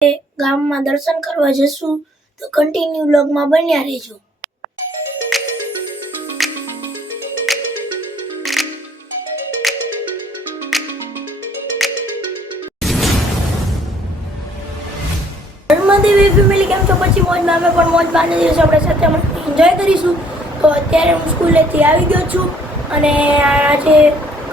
ગામમાં દર્શન કરવા જશું તો કન્ટિન્યુ વ્લોગમાં બન્યા રહેજો। નર્મદેવી ફેમિલી કેમ છો? પછી મોજમાં અમે પણ મોજમાં આનંદ દિવસ આપણે સાથે એન્જોય કરીશું। તો અત્યારે હું સ્કૂલેથી આવી ગયો છું અને આજે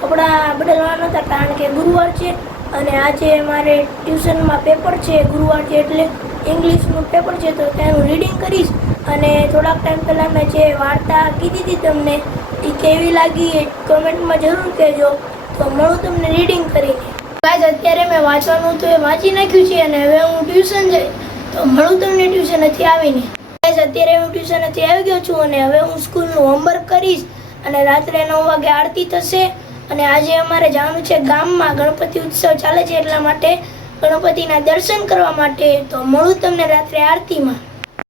કપડાં બદલવાના હતા કારણ કે ગુરુવાર છે અને આજે મારે ટ્યુશનમાં પેપર છે ગુરુવાર છે એટલે ઇંગ્લિશનું પેપર છે તો તેનું રીડિંગ કરીશ અને થોડાક ટાઈમ પહેલાં મેં જે વાર્તા કીધી હતી તમને એ કેવી લાગી એ કમેન્ટમાં જરૂર કહેજો। તો મળું તમને રીડિંગ કરીને। ગાઈસ અત્યારે મેં વાંચવાનું તો એ વાંચી નાખ્યું છે અને હવે હું ટ્યુશન જઈ તો મળું તમને ટ્યુશનેથી આવીને। ગાઈસ અત્યારે હું ટ્યુશનેથી આવી ગયો છું અને હવે હું સ્કૂલનું હોમવર્ક કરીશ અને રાત્રે 9 વાગે આરતી થશે અને આજે અમારે જવાનું છે ગામમાં ગણપતિ ઉત્સવ ચાલે છે એટલા માટે ગણપતિના દર્શન કરવા માટે। તો મળું તમને રાત્રે આરતીમાં।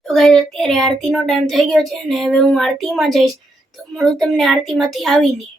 તો ગાઈસ અત્યારે આરતીનો ટાઈમ થઈ ગયો છે અને હવે હું આરતીમાં જઈશ તો મળું તમને આરતીમાંથી આવીને।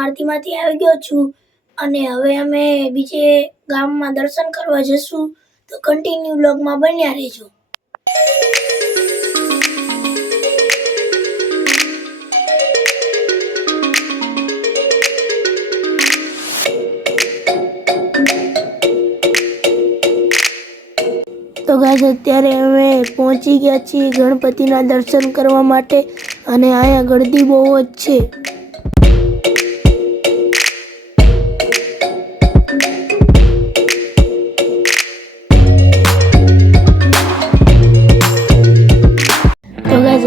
આરતીમાંથી આવી ગયો છું અને હવે અમે બીજે ગામમાં દર્શન કરવા જશું તો કન્ટિન્યુ વ્લોગમાં બન્યા રહેજો। તો ગાઈસ અત્યારે અમે પહોંચી ગયા છીએ ગણપતિના દર્શન કરવા માટે અને અહીંયા ગળદી બહુ જ છે।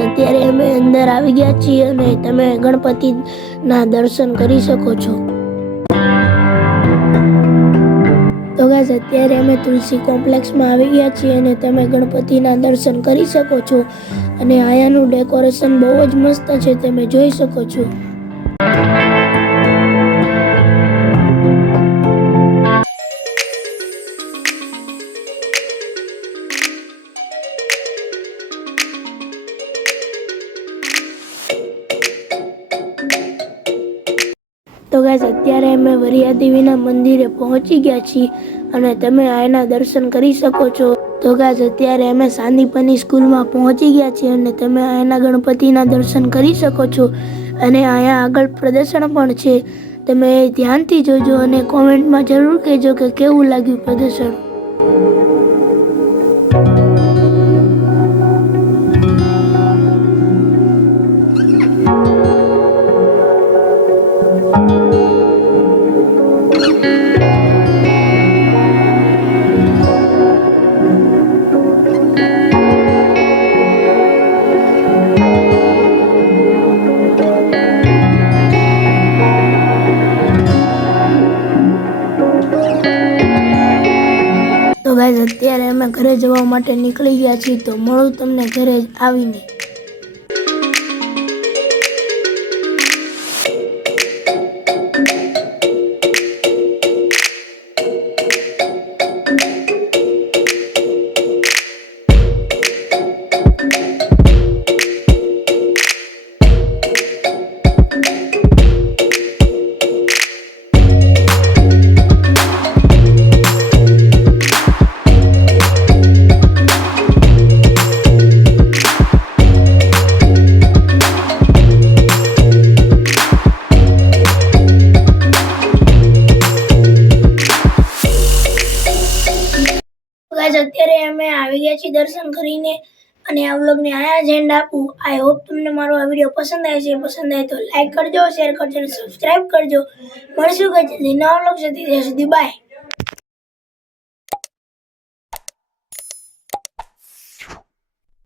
અત્યારે અમે અંદર આવી ગયા છીએ અને તમે ગણપતિના દર્શન કરી શકો છો। તો ગાઈસ અત્યારે અમે તુલસી કોમ્પ્લેક્સમાં આવી ગયા છીએ અને તમે ગણપતિના દર્શન કરી શકો છો અને અહીંયાનું ડેકોરેશન બહુ જ મસ્ત છે તમે જોઈ શકો છો। તો ગાઈસ અત્યારે અમે વરિયાદેવીના મંદિરે પહોંચી ગયા છીએ અને તમે આના દર્શન કરી શકો છો। તો ગાઈસ અત્યારે અમે સાંદીપની સ્કૂલમાં પહોંચી ગયા છીએ અને તમે આના ગણપતિના દર્શન કરી શકો છો અને અહીંયા આગળ પ્રદર્શન પણ છે તમે ધ્યાનથી જોજો અને કોમેન્ટમાં જરૂર કહેજો કે કેવું લાગ્યું પ્રદર્શન। તો ગાઈસ અત્યારે અમે ઘરે જવા માટે નીકળી ગયા છીએ તો મળું તમને ઘરે આવીને। ગાઈસ અત્યારે અમે આવી ગયા છીએ દર્શન કરીને અને આ વ્લોગને આયા જ એન્ડ આપું. આઈ હોપ તમને મારો આ વિડીયો પસંદ આવે છે. પસંદ આવે તો લાઈક કરજો, શેર કરજો અને સબસ્ક્રાઇબ કરજો. મળશું ગઈ નવા વ્લોગ સાથે. ત્યાં સુધી બાય.